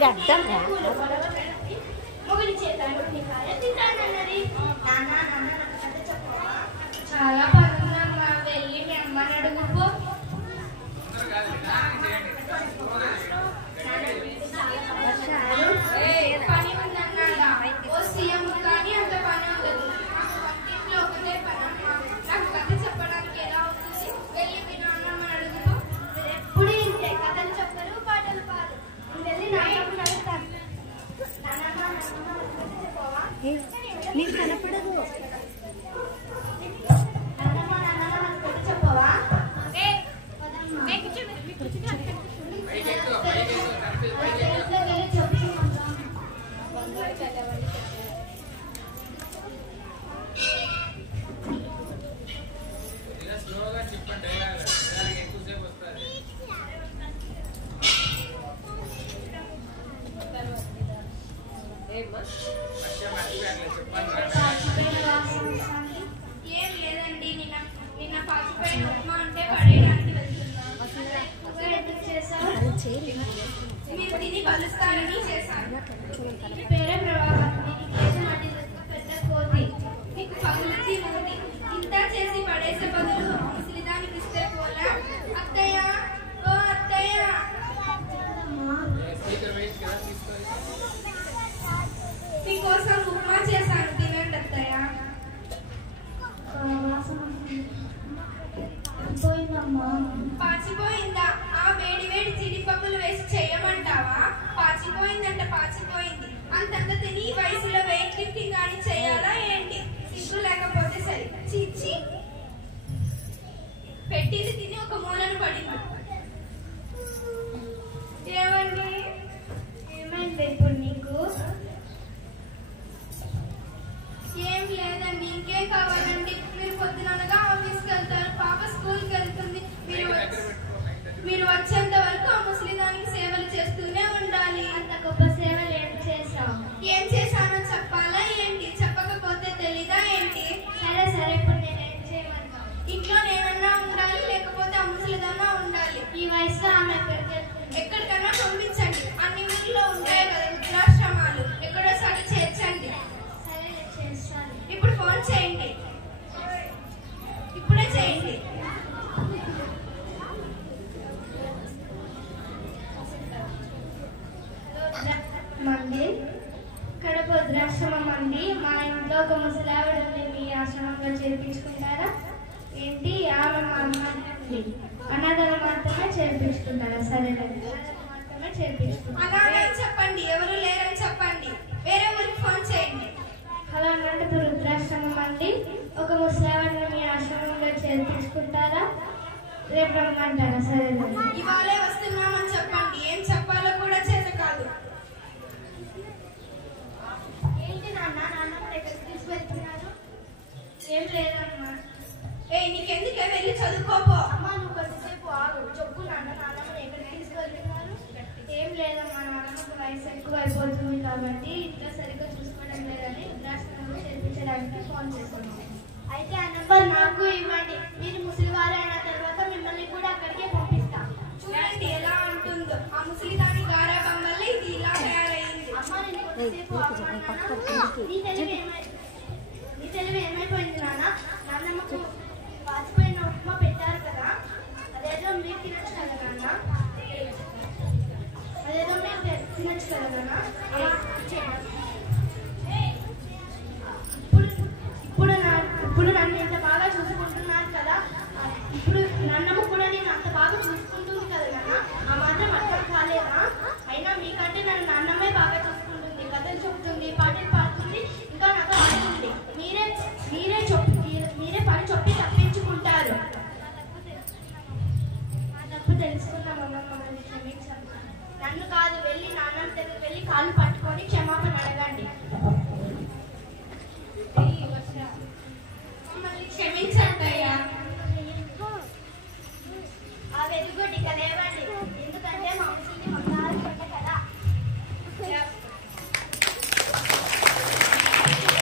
మీరు అర్థం చాలా పనుందమ్మా, వెళ్ళి మీ అమ్మని అడుగుపో. పని ఉందన్నాడా? ఓ సీఎం కానీ అంత పని ఉండదు. నాకు వంటింట్లో ఒకటే పనమ్మా. నాకు కథ చెప్పడానికి ఎలా అవుతుంది? వెళ్ళి మీ నాన్నమ్మని అడుగుపో. మీరు ఎప్పుడు ఇంతే, కథలు చెప్పరు, పాటలు పాడు. వెళ్ళి నాన్నమ్మని అడుగుతాను. నాన్నమ్మ చెప్పవా? నీకు కనపడదు. ఏం లేదండి, నిన్న పాచిపోయిన ఉప్మా అంటే పడేయడానికి వెళ్తున్నాను. మీరు తిని కలుస్తారని చేశాను. పేరే ప్రభావం. పెద్ద కోతి మీకు పగులుచి ఉంది. ఇంత చేసి పడేసే బదులు ముసలిదానికి ఇస్తే పోలా? అత్తయ్య, ఓ అత్తయ్య, మీకోసం ఉప్మా చేశాను, తినండి అత్తయ్య. పాచిపోయిందా? ఆ వేడి వేడి జీడిపప్పులు వేసి చేయమంటావా? పాచిపోయిందంటే పాచిపోయింది. అంతంత తిని ఈ వయసులో వెయిట్ లిఫ్టింగ్ కానీ చేయాలా ఏంటి? సిగ్గు లేకపోతే సరే. చిచ్చి, పెట్టింది తిని ఒక మూలను పడింది. ఏమండి, ఏమైంది ఇప్పుడు నీకు? ఏం లేదండి, ఇంకేం కావాలండి? మీరు పొద్దుననగా ఆఫీస్కి వెళ్తారు, పాప స్కూల్కి వెళ్తుంది. మీరు వచ్చేంత వరకు ఆ ముసలిదానికి సేవలు చేస్తూనే ఉండాలి. అంత గొప్ప సేవలు ఏం చేశావు? ఏం చేశానో చెప్పాలా ఏంటి? చెప్పకపోతే తెలీదా ఏంటి? సరే సరే, ఇప్పుడు నేనేం చేయమన్నా? ఇంట్లో నేనన్నా ఉండాలి, లేకపోతే ఆ ముసలిదన్నా ఉండాలి. ఈ వయసులో ఆమె ఎక్కడికన్నా పంపించండి. అన్ని ఊర్లో ఉంటాయి కదా వృద్ధాశ్రమాలు, ఎక్కడోసారి చేర్చండి. సరే చేస్తాను. ఇప్పుడు ఫోన్ చేయండి, ఇప్పుడే చేయండి. మంది కడప వృద్ధాశ్రమం అండి. మా ఇంట్లో ఒక ముసలావిడ ఉంది, మీ ఆశ్రమంలో చేర్పించుకుంటారా ఏంటి? ఆమె మా అమ్మ అనాథలు మాత్రమే చేర్పించుకుంటారా? సరే, మాత్రమే చేర్పించుకుంటారా? చెప్పండి, ఎవరు లేరని చెప్పండి. వేరే ఊరికి ఫోన్ చేయండి. హలో అన్నట్టు వృద్ధాశ్రమం అండి. ఒక ముసలావిడని మీ ఆశ్రమంలో చేర్పించుకుంటారా? రేపు రమ్మంటారా? సరే, ఇవాళే వస్తున్నామని చెప్పండి. ఏం చెప్పాలో కూడా చేత కాదు. ఏంటి నాన్న, నాన్నమ్మ ఎక్కడికి తీసుకువెళ్తున్నారు? ఏం లేదమ్మా. నీకెందుకే, వెళ్ళి చదువుకోపో. అమ్మా, నువ్వు కొద్దిసేపు ఆగు. చెప్పు నాన్న, నాన్నమ్మని ఎక్కడికి తీసుకువెళ్తున్నారు? ఏం లేదమ్మా, నాన్నమ్మకు వయసు ఎక్కువ అయిపోతుంది కాబట్టి ఇంట్లో సరిగ్గా చూసుకోవడం లేదని వృద్ధాశ్రమంలో చేర్పించడానికి ఫోన్ చేస్తున్నాను. అయితే ఆ నంబర్ నాకు ఇవ్వండి. మీరు ముసలివారు అయిన తర్వాత మిమ్మల్ని కూడా అక్కడికే పంపిస్తా. చూడండి ఎలా ఉంటుందో. ఆ ముసలిదాని గారాబం వల్ల ఇది ఇలా తయారైంది. అమ్మా, నేను కొద్దిసేపు నీ తెలివి ఏమైపోయింది నాన్న? నాన్నమ్మకు పాచిపోయిన ఉప్మా పెట్టారు కదా, అదేదో మీరు తినచ్చు కదా నాన్న? అదేదో మీరు తినచ్చు కదా నాన్న? ఇప్పుడు నన్ను ఇంత బాగా చూసుకుంటున్నారు కదా, ఇప్పుడు నన్నమ్మ కూడా నేను అంత బాగా చూసుకుంటుంది కదా నాన్న? ఆ మాత్రం అర్థం కాలేదా? అయినా మీకంటే నన్ను నాన్నమ్మే బాగా చూసుకుంటుంది, కథలు చెప్తుంది, పాటలు పాడుతుంది, ఇంకా నాకు ఆడుతుంది. మీరే పని చెప్పి తప్పించుకుంటారు. నా తప్పు తెలుసుకున్నామమ్మ, మమ్మల్ని క్షమించండి. నన్ను కాదు, వెళ్ళి నాన్నమ్మ దగ్గర వెళ్ళి కాళ్ళు